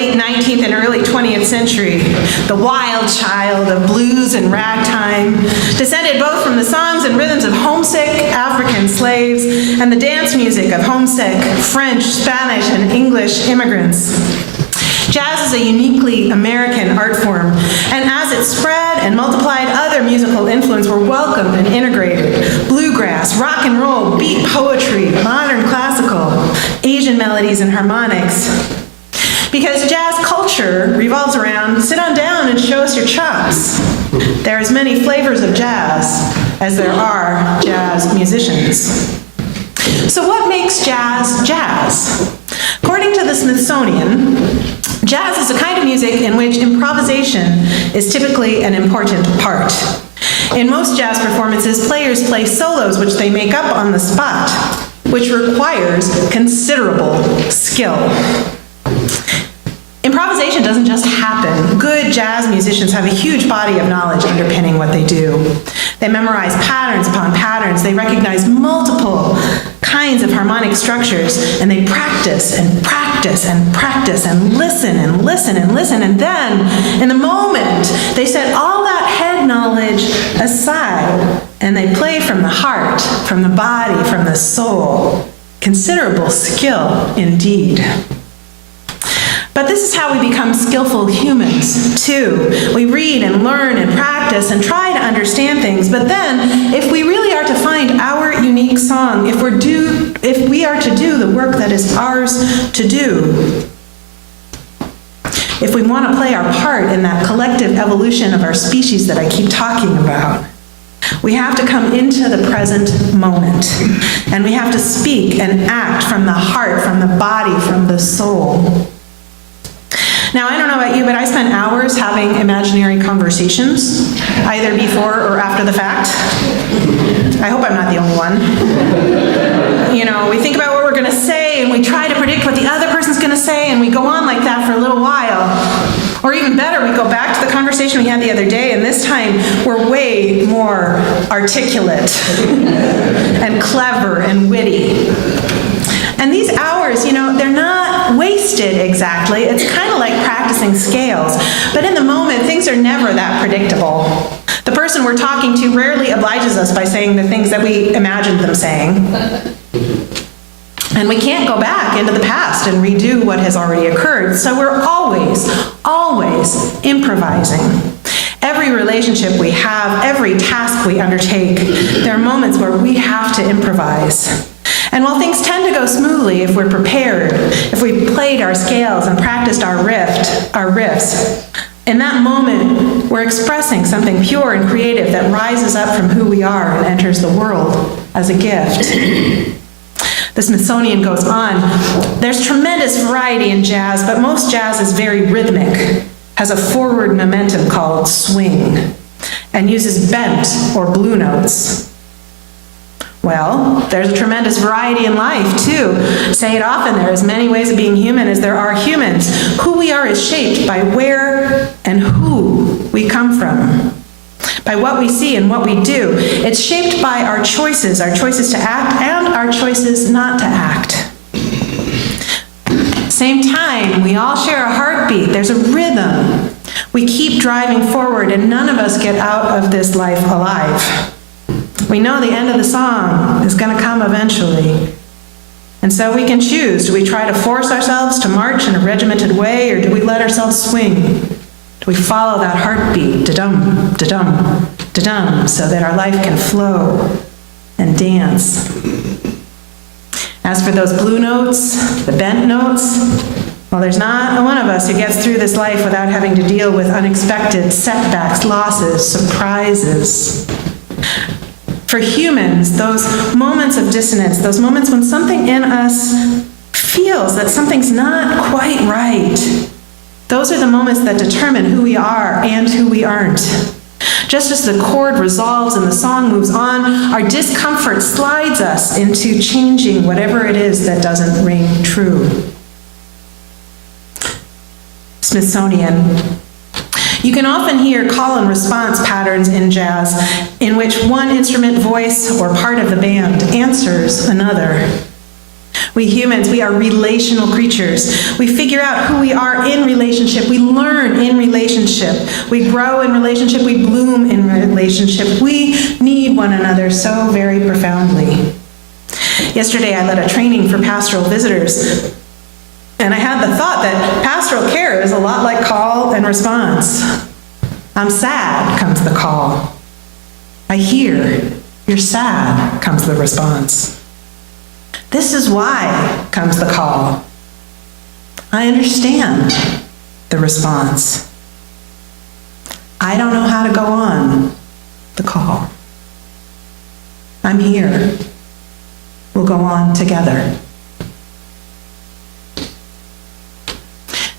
late 19th and early 20th century, the wild child of blues and ragtime, descended both from the songs and rhythms of homesick African slaves and the dance music of homesick French, Spanish, and English immigrants. Jazz is a uniquely American art form, and as it spread and multiplied, other musical influences were welcomed and integrated. Bluegrass, rock and roll, beat poetry, modern classical, Asian melodies and harmonics. Because jazz culture revolves around, sit on down and show us your chops. There are as many flavors of jazz as there are jazz musicians. So what makes jazz jazz? According to the Smithsonian, jazz is a kind of music in which improvisation is typically an important part. In most jazz performances, players play solos which they make up on the spot, which requires considerable skill. Improvisation doesn't just happen. Good jazz musicians have a huge body of knowledge underpinning what they do. They memorize patterns upon patterns. They recognize multiple kinds of harmonic structures, and they practice and practice and practice and listen and listen and listen. And then, in the moment, they set all that head knowledge aside, and they play from the heart, from the body, from the soul. Considerable skill indeed. But this is how we become skillful humans, too. We read and learn and practice and try to understand things, but then, if we really are to find our unique song, if we are to do the work that is ours to do, if we want to play our part in that collective evolution of our species that I keep talking about, we have to come into the present moment, and we have to speak and act from the heart, from the body, from the soul. Now, I don't know about you, but I spend hours having imaginary conversations, either before or after the fact. I hope I'm not the only one. You know, we think about what we're going to say, and we try to predict what the other person's going to say, and we go on like that for a little while. Or even better, we go back to the conversation we had the other day, and this time we're way more articulate and clever and witty. And these hours, you know, they're not wasted exactly. It's kind of like practicing scales. But in the moment, things are never that predictable. The person we're talking to rarely obliges us by saying the things that we imagined them saying. And we can't go back into the past and redo what has already occurred. So we're always improvising. Every relationship we have, every task we undertake, there are moments where we have to improvise. And while things tend to go smoothly if we're prepared, if we played our scales and practiced our riffs, in that moment, we're expressing something pure and creative that rises up from who we are and enters the world as a gift. The Smithsonian goes on, there's tremendous variety in jazz, but most jazz is very rhythmic, has a forward momentum called swing, and uses bent or blue notes. Well, there's a tremendous variety in life, too. I say it often, there are as many ways of being human as there are humans. Who we are is shaped by where and who we come from, by what we see and what we do. It's shaped by our choices to act and our choices not to act. Same time, we all share a heartbeat. There's a rhythm. We keep driving forward, and none of us get out of this life alive. We know the end of the song is going to come eventually. And so we can choose. Do we try to force ourselves to march in a regimented way, or do we let ourselves swing? Do we follow that heartbeat, da-dum, da-dum, da-dum, so that our life can flow and dance? As for those blue notes, the bent notes, well, there's not one of us who gets through this life without having to deal with unexpected setbacks, losses, surprises. For humans, those moments of dissonance, those moments when something in us feels that something's not quite right, those are the moments that determine who we are and who we aren't. Just as the chord resolves and the song moves on, our discomfort slides us into changing whatever it is that doesn't ring true. Smithsonian. You can often hear call and response patterns in jazz in which one instrument, voice, or part of the band answers another. We humans, we are relational creatures. We figure out who we are in relationship. We learn in relationship. We grow in relationship. We bloom in relationship. We need one another so very profoundly. Yesterday, I led a training for pastoral visitors, and I had the thought that pastoral care is a lot like call and response. I'm sad, comes the call. I hear, you're sad, comes the response. This is why, comes the call. I understand, the response. I don't know how to go on, the call. I'm here. We'll go on together.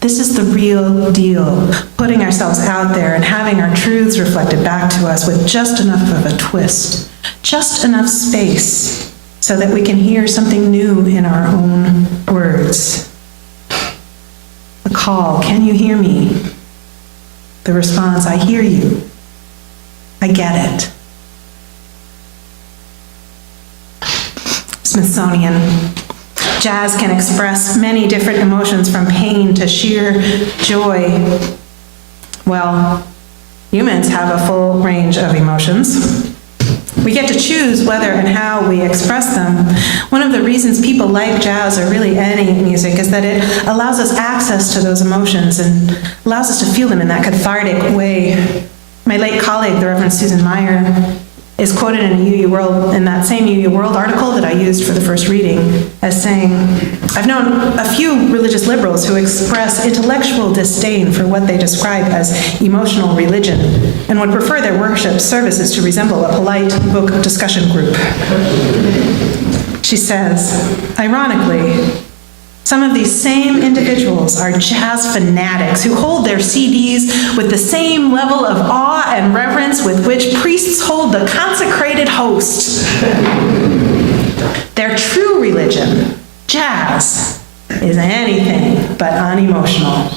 This is the real deal, putting ourselves out there and having our truths reflected back to us with just enough of a twist, just enough space so that we can hear something new in our own words. The call, can you hear me? The response, I hear you. I get it. Smithsonian. Jazz can express many different emotions from pain to sheer joy. Well, humans have a full range of emotions. We get to choose whether and how we express them. One of the reasons people like jazz, or really any music, is that it allows us access to those emotions and allows us to feel them in that cathartic way. My late colleague, the Reverend Susan Meyer, is quoted in that same UU World article that I used for the first reading as saying, I've known a few religious liberals who express intellectual disdain for what they describe as emotional religion and would prefer their worship services to resemble a polite book discussion group. She says, ironically, some of these same individuals are jazz fanatics who hold their CDs with the same level of awe and reverence with which priests hold the consecrated host. Their true religion, jazz, is anything but unemotional.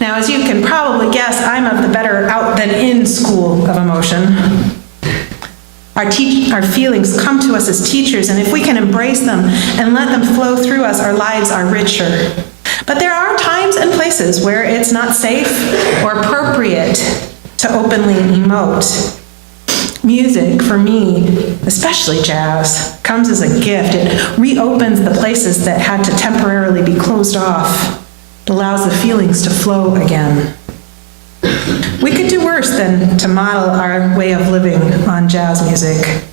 Now, as you can probably guess, I'm of the better out than in school of emotion. Our feelings come to us as teachers, and if we can embrace them and let them flow through us, our lives are richer. But there are times and places where it's not safe or appropriate to openly emote. Music, for me, especially jazz, comes as a gift. It reopens the places that had to temporarily be closed off. It allows the feelings to flow again. We could do worse than to model our way of living on jazz music.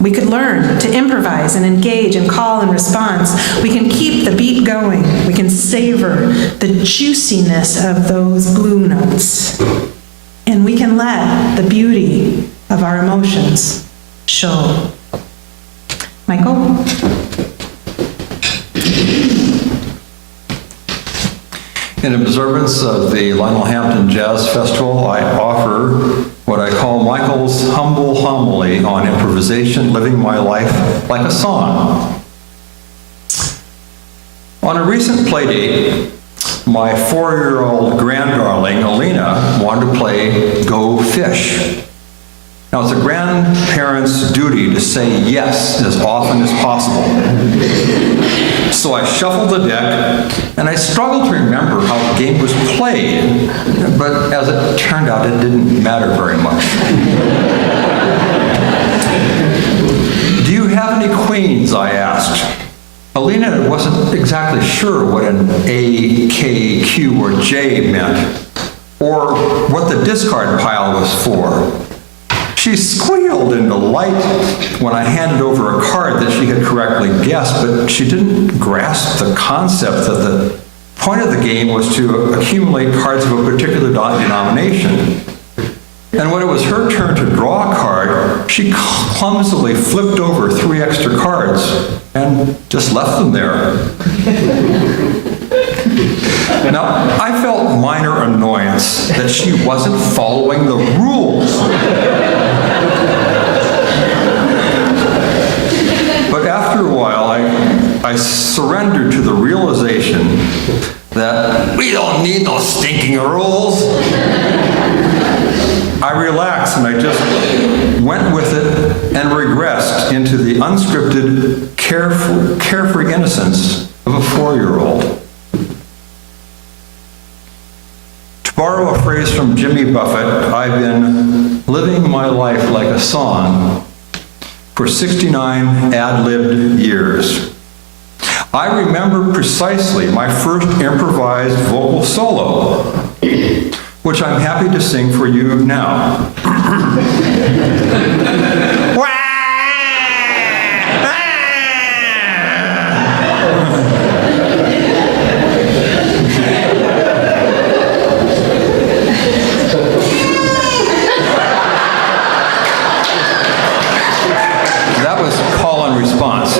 We could learn to improvise and engage in call and response. We can keep the beat going. We can savor the juiciness of those blue notes. And we can let the beauty of our emotions show. Michael? In observance of the Lionel Hampton Jazz Festival, I offer what I call Michael's humble homily on improvisation, living my life like a song. On a recent play date, my 4-year-old granddarling, Alina, wanted to play Go Fish. Now, it's a grandparent's duty to say yes as often as possible. So I shuffled the deck, and I struggled to remember how the game was played, but as it turned out, it didn't matter very much. Do you have any queens? I asked. Alina wasn't exactly sure what an A, K, Q, or J meant, or what the discard pile was for. She squealed in delight when I handed over a card that she had correctly guessed, but she didn't grasp the concept that the point of the game was to accumulate cards of a particular denomination. And when it was her turn to draw a card, she clumsily flipped over 3 extra cards and just left them there. Now, I felt minor annoyance that she wasn't following the rules. But after a while, I surrendered to the realization that we don't need those stinking rules. I relaxed and I just went with it and regressed into the unscripted, carefree innocence of a 4-year-old. To borrow a phrase from Jimmy Buffett, I've been living my life like a song for 69 ad-libbed years. I remember precisely my first improvised vocal solo, which I'm happy to sing for you now. That was call and response.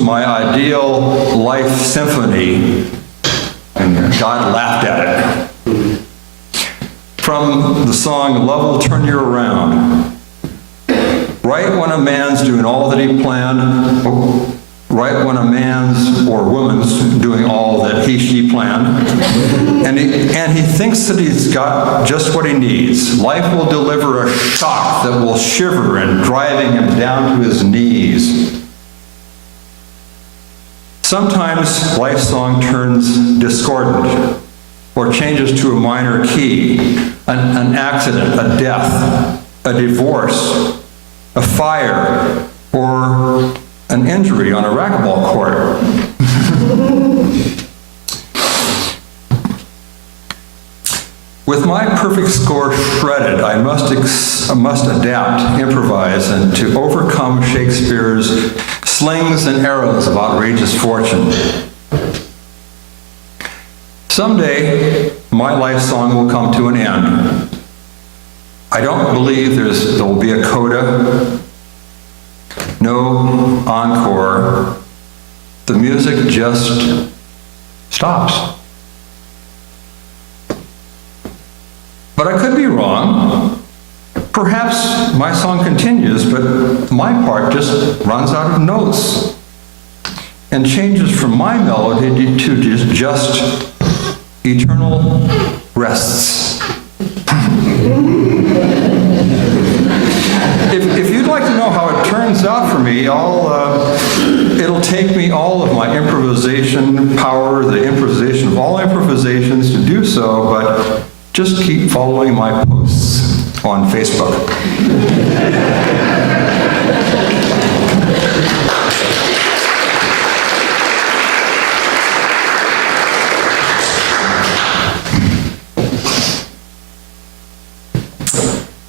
My ideal life symphony, and God laughed at it, from the song Love Will Turn You Around. Right when a man's doing all that he planned, right when a man's or woman's doing all that she planned, and he thinks that he's got just what he needs, life will deliver a shock that will shiver and driving him down to his knees. Sometimes life's song turns discordant or changes to a minor key, an accident, a death, a divorce, a fire, or an injury on a racquetball court. With my perfect score shredded, I must adapt, improvise, and to overcome Shakespeare's slings and arrows of outrageous fortune. Someday, my life song will come to an end. I don't believe there will be a coda, no encore. The music just stops. But I could be wrong. Perhaps my song continues, but my part just runs out of notes and changes from my melody to just eternal rests. If you'd like to know how it turns out for me, it'll take me all of my improvisation power, the improvisation of all improvisations to do so, but just keep following my posts on Facebook.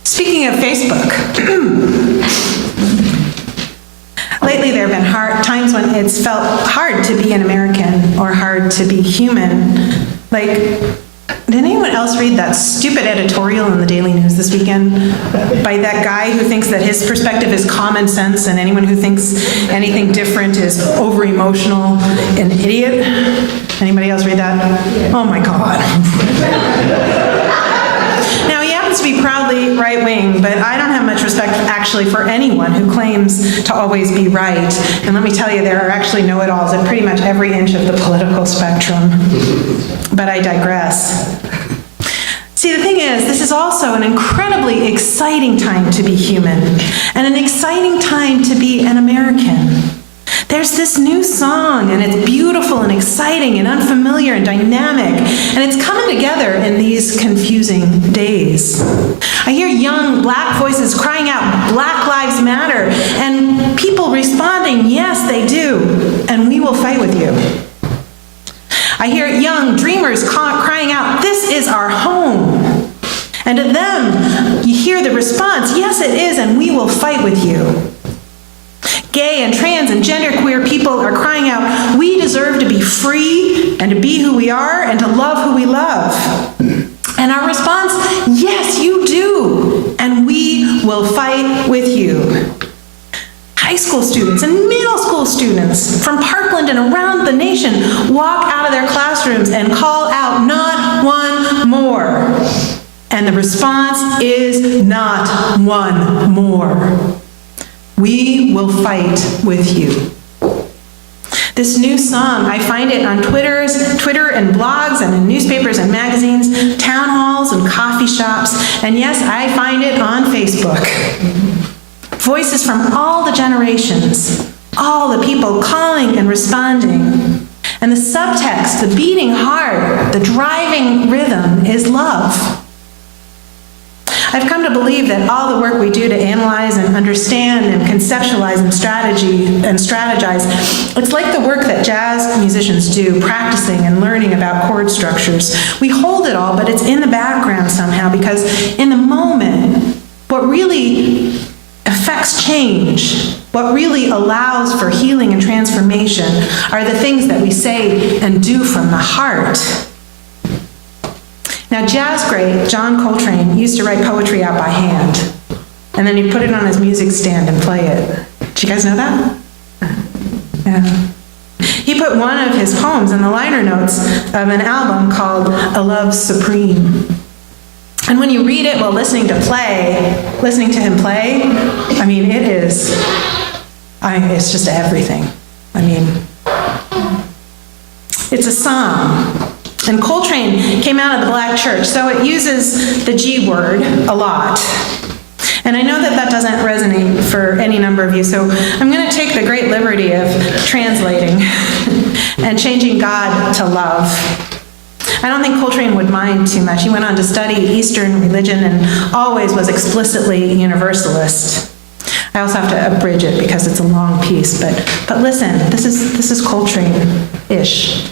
Speaking of Facebook, lately there have been times when it's felt hard to be an American or hard to be human. Did anyone else read that stupid editorial in the Daily News this weekend by that guy who thinks that his perspective is common sense and anyone who thinks anything different is over-emotional, an idiot? Anybody else read that? Oh my God. Now, he happens to be proudly right-wing, but I don't have much respect actually for anyone who claims to always be right. And let me tell you, there are actually know-it-alls at pretty much every inch of the political spectrum. But I digress. See, the thing is, this is also an incredibly exciting time to be human, and an exciting time to be an American. There's this new song, and it's beautiful and exciting and unfamiliar and dynamic, and it's coming together in these confusing days. I hear young black voices crying out, "Black Lives Matter," and people responding, "Yes, they do, and we will fight with you." I hear young dreamers crying out, "This is our home." And to them, you hear the response, "Yes, it is, and we will fight with you." Gay and trans and genderqueer people are crying out, "We deserve to be free and to be who we are and to love who we love." And our response, "Yes, you do, and we will fight with you." High school students and middle school students from Parkland and around the nation walk out of their classrooms and call out, "Not one more." And the response is not one more. We will fight with you. This new song, I find it on Twitter and blogs and in newspapers and magazines, town halls and coffee shops, and yes, I find it on Facebook. Voices from all the generations, all the people calling and responding. And the subtext, the beating heart, the driving rhythm is love. I've come to believe that all the work we do to analyze and understand and conceptualize and strategize, it's like the work that jazz musicians do, practicing and learning about chord structures. We hold it all, but it's in the background somehow, because in the moment, what really affects change, what really allows for healing and transformation, are the things that we say and do from the heart. Now, jazz great John Coltrane used to write poetry out by hand, and then he'd put it on his music stand and play it. Did you guys know that? Yeah. He put one of his poems in the liner notes of an album called A Love Supreme. And when you read it while listening to him play, I mean, it's just everything. I mean, it's a song. And Coltrane came out of the black church, so it uses the G word a lot. And I know that doesn't resonate for any number of you, so I'm going to take the great liberty of translating and changing God to love. I don't think Coltrane would mind too much. He went on to study Eastern religion and always was explicitly universalist. I also have to abridge it because it's a long piece, but listen, this is Coltrane-ish.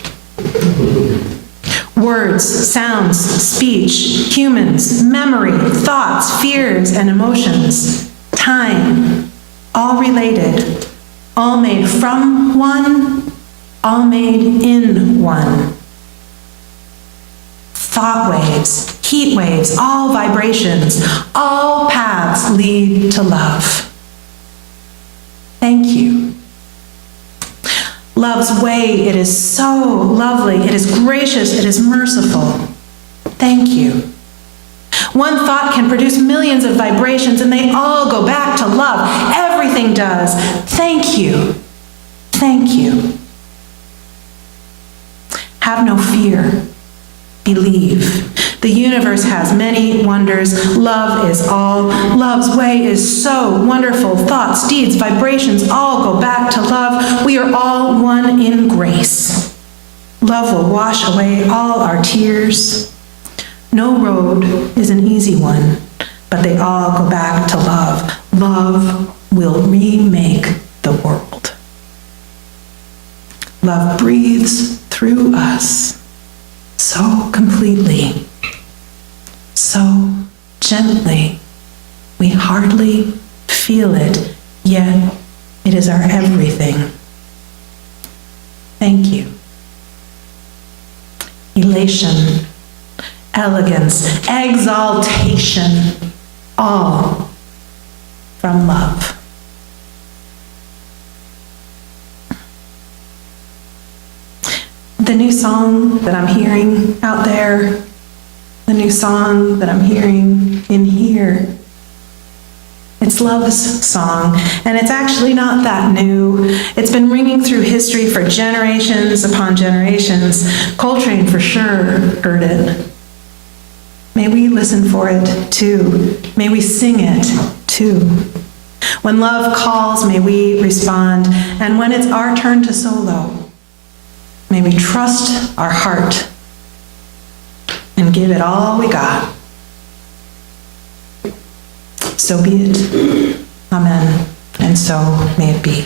Words, sounds, speech, humans, memory, thoughts, fears, and emotions, time, all related, all made from one, all made in one. Thought waves, heat waves, all vibrations, all paths lead to love. Thank you. Love's way, it is so lovely, it is gracious, it is merciful. Thank you. One thought can produce millions of vibrations, and they all go back to love. Everything does. Thank you. Thank you. Have no fear. Believe. The universe has many wonders. Love is all. Love's way is so wonderful. Thoughts, deeds, vibrations all go back to love. We are all one in grace. Love will wash away all our tears. No road is an easy one, but they all go back to love. Love will remake the world. Love breathes through us so completely, so gently, we hardly feel it, yet it is our everything. Thank you. Elation, elegance, exaltation, all from love. The new song that I'm hearing out there, the new song that I'm hearing in here, it's love's song, and it's actually not that new. It's been ringing through history for generations upon generations. Coltrane for sure heard it. May we listen for it too. May we sing it too. When love calls, may we respond, and when it's our turn to solo, may we trust our heart and give it all we got. So be it. Amen. And so may it be.